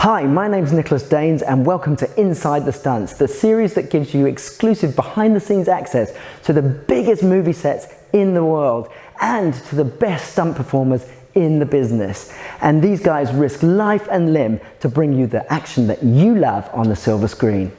Hi, my name's Daines and welcome to Inside the Stunts, the series that gives you exclusive behind-the-scenes access to the biggest movie sets in the world and to the best stunt performers in the business. And these guys risk life and limb to bring you the action that you love on the silver screen.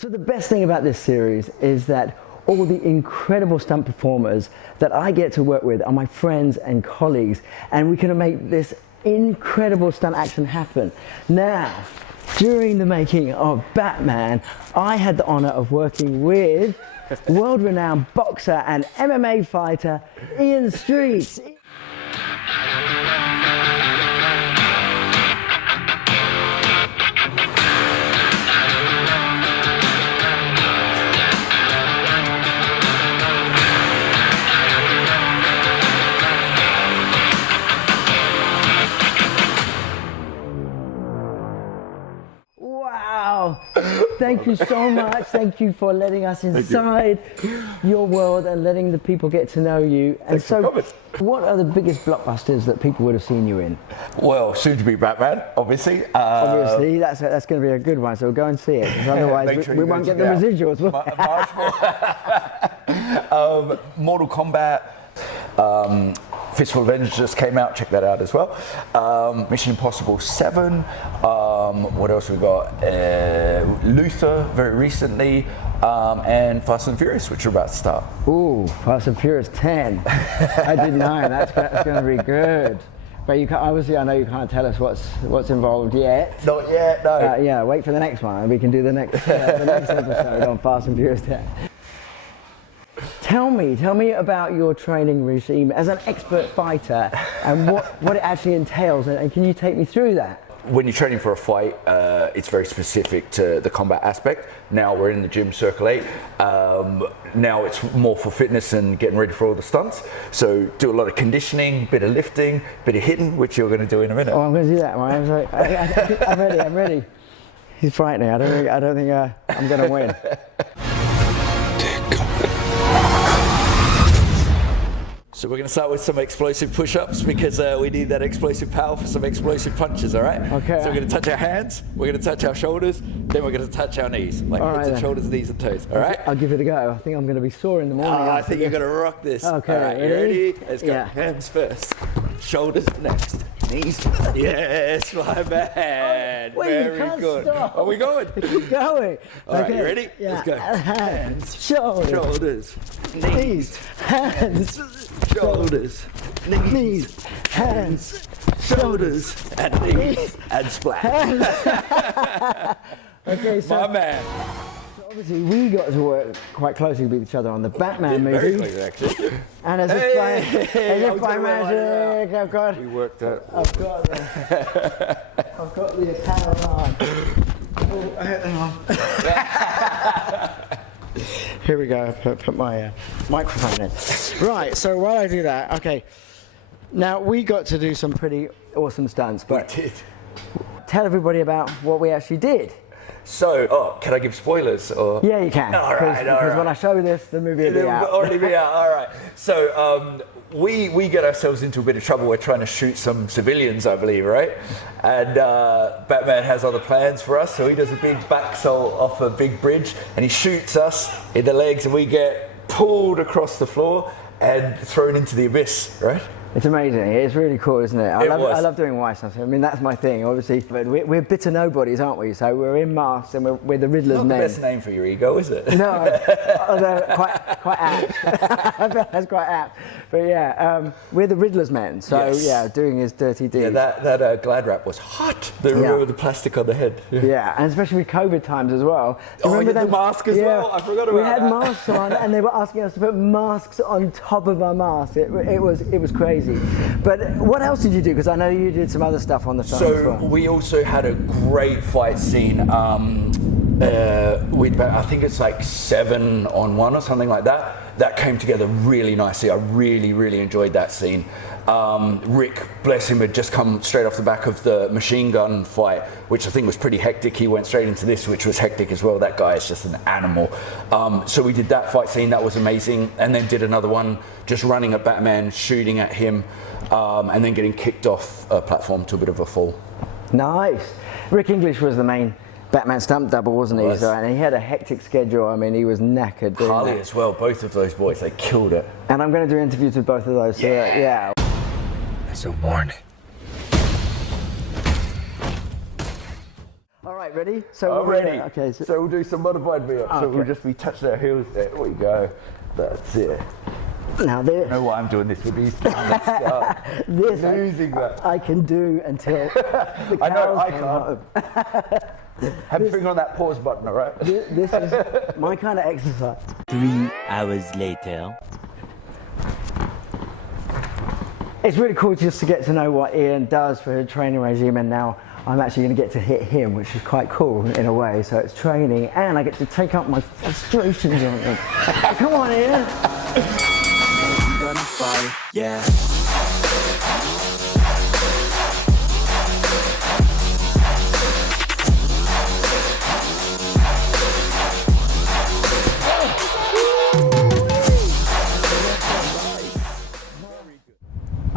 So the best thing about this series is that all the incredible stunt performers that I get to work with are my friends and colleagues, and we can make this incredible stunt action happen. Now, during the making of Batman, I had the honor of working with world-renowned boxer and MMA fighter Ian Streetz. Wow, thank you so much. Thank you for letting us inside your world and letting the people get to know you. And so, what are the biggest blockbusters that people would have seen you in? Well, soon to be Batman, obviously. Obviously, that's going to be a good one, so we'll go and see it, because otherwise we won't get the residuals. Mortal Kombat, Fistful of Vengeance just came out, check that out as well. Mission Impossible 7, what else we got? Luther, very recently, and Fast and Furious, which are about to start. Ooh, Fast and Furious 10. I did 9, that's going to be good. But you can't, obviously, I know you can't tell us what's involved yet. Not yet, no. Yeah, wait for the next one, and we can do the next episode on Fast and Furious 10. Tell me about your training regime as an expert fighter and what it actually entails, and can you take me through that? When you're training for a fight, it's very specific to the combat aspect. Now we're in the gym, Circle 8. Now it's more for fitness and getting ready for all the stunts. So do a lot of conditioning, bit of lifting, bit of hitting, which you're going to do in a minute. Oh, I'm going to do that. I'm ready. He's frightening. I don't think I'm going to win. So we're going to start with some explosive push-ups because we need that explosive power for some explosive punches, all right? Okay. So we're going to touch our hands, we're going to touch our shoulders, then we're going to touch our knees, like heads and shoulders, knees and toes, all right? I'll give it a go. I think I'm going to be sore in the morning. I think you're going to rock this. Okay, all right, you ready? Let's go. Yeah. Hands first, shoulders next, knees. Yes, my man. Very good. Stop. Are we going? Keep going. All right, you ready? Yeah. Let's go. Hands, shoulders, knees, hands, shoulders, knees, hands, shoulders, and knees, and splat. Okay, so my man. So obviously we got to work quite closely with each other on the Batman movie. Very close, actually. And as if by magic, I've got. We worked out. I've got the apparel on. Oh, hang on. Here we go. Put my microphone in. Right. So while I do that, okay. Now we got to do some pretty awesome stunts, but we did. Tell everybody about what we actually did. So, can I give spoilers? Or? Yeah, you can. All right, because when I show this, the movie will be out. Already be out. All right. So, we get ourselves into a bit of trouble. We're trying to shoot some civilians, I believe, right? And Batman has other plans for us, so he does a big backsoul off a big bridge, and he shoots us in the legs, and we get pulled across the floor and thrown into the abyss, right? It's amazing. It's really cool, isn't it? I was. love doing Y stunts. I mean, that's my thing, obviously. But we're bitter nobodies, aren't we? So we're in masks and we're the Riddler's Not men. the best name for your ego, is it? No, although quite apt. I feel that's quite apt. But yeah, we're the Riddler's men. So yeah, doing his dirty deeds. Yeah, that Glad wrap was hot. The plastic on the head. Yeah, and especially with COVID times as well. Do you remember the mask as well? I forgot about that. We had masks on, and they were asking us to put masks on top of our masks. It was crazy. But what else did you do? Because I know you did some other stuff on the film as well. We also had a great fight scene. I think it's like 7-on-1 or something like that. That came together really nicely. I really enjoyed that scene. Rick, bless him, had just come straight off the back of the machine gun fight, which I think was pretty hectic. He went straight into this, which was hectic as well. That guy is just an animal. So we did that fight scene. That was amazing. And then did another one, just running at Batman, shooting at him, and then getting kicked off a platform to a bit of a fall. Nice. Rick English was the main Batman stunt double, wasn't he? So, and he had a hectic schedule. I mean, he was knackered. Harley as well. Both of those boys, they killed it. And I'm going to do interviews with both of those. So yeah. So morning. All right, ready? So I'm ready. Okay. So we'll do some modified VF. So we'll just be touching our heels. There we go. That's it. Now this. I know why I'm doing this with these. This losing that. I can do until the cows I know I come can't. home. Have a finger on that pause button, all right? This is my kind of exercise. 3 hours later. It's really cool just to get to know what Ian does for his training regime, and now I'm actually going to get to hit him, which is quite cool in a way. So it's training, and I get to take out my frustrations on him. Come on, Ian. Gonna fight, yeah.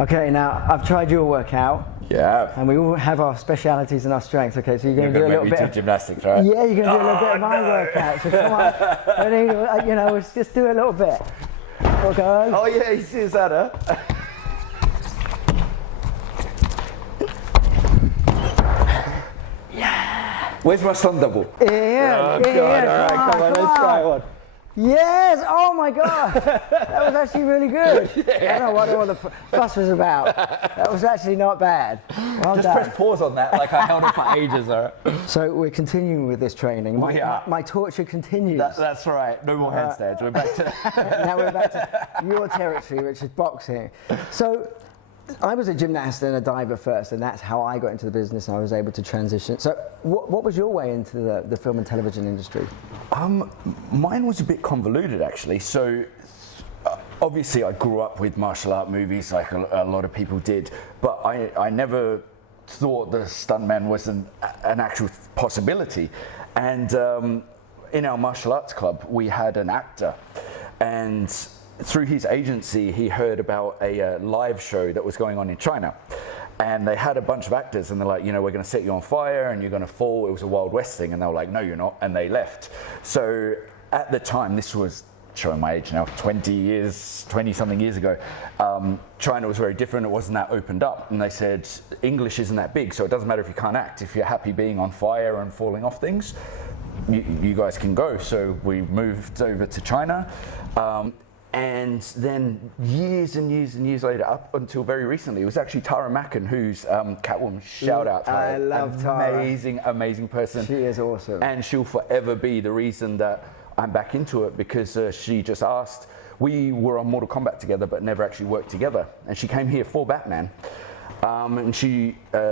Okay, now I've tried your workout. Yeah. And we all have our specialities and our strengths. Okay, so you're going to do a little bit of gymnastics, right? Yeah, you're going to do a little bit of my workout. So come on, ready? You know, let's just do a little bit. Okay. Oh yeah, he sees that, huh? Yeah. Where's my stunt double? Ian, Oh Ian, God! All right, come on, let's try one. Yes! Oh my God! That was actually really good. I don't know what all the fuss was about. That was actually not bad. Well Just done. press pause on that, like I held it for ages, all right? So we're continuing with this training. My torture continues. That's right. No more handstands. We're back to. Now we're back to your territory, which is boxing. So I was a gymnast and a diver first, and that's how I got into the business. I was able to transition. So what was your way into the film and television industry? Mine was a bit convoluted, actually. So obviously I grew up with martial art movies like a lot of people did, but I never thought the stuntman was an actual possibility. And in our martial arts club, we had an actor, and through his agency, he heard about a live show that was going on in China. And they had a bunch of actors, and they're like, you know, we're going to set you on fire and you're going to fall. It was a Wild West thing. And they were like, no, you're not. And they left. So at the time, this was showing my age now, 20-something years ago, China was very different. It wasn't that opened up. And they said, English isn't that big, so it doesn't matter if you can't act. If you're happy being on fire and falling off things, you guys can go. So we moved over to China. And then years and years later, up until very recently, it was actually Tara Macken, who's Catwoman. Shout out Tara. I love Tara. Amazing person. She is awesome. And she'll forever be the reason that I'm back into it, because she just asked. We were on Mortal Kombat together, but never actually worked together. And she came here for Batman. And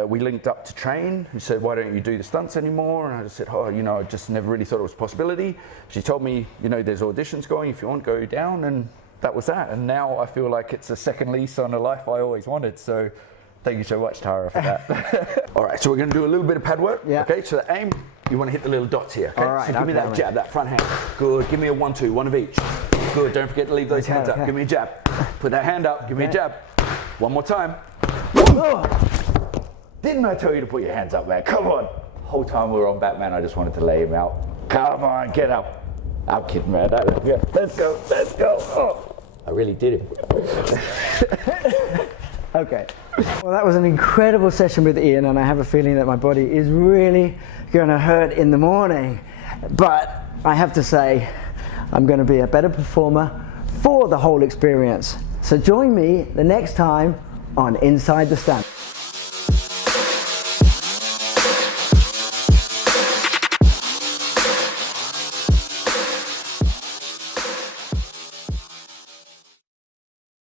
we linked up to train. She said, why don't you do the stunts anymore? And I just said, oh, you know, I just never really thought it was a possibility. She told me, you know, there's auditions going. If you want, go down. And that was that. And now I feel like it's a second lease on a life I always wanted. So thank you so much, Tara, for that. All right, so we're going to do a little bit of pad work. Yeah. Okay, so the aim, you want to hit the little dots here. Okay? All right, so give me that jab, that front hand. Good. Give me a 1-2, one of each. Good. Don't forget to leave those hands up. Give me a jab. Put that hand up. Give me a jab. One more time. Didn't I tell you to put your hands up, man? Come on. Whole time we were on Batman, I just wanted to lay him out. Come on, get up. I'm kidding, man. Let's go. Let's go. Oh, I really did it. Okay. Well, that was an incredible session with Ian, and I have a feeling that my body is really going to hurt in the morning. But I have to say, I'm going to be a better performer for the whole experience. So join me the next time on Inside the Stunt.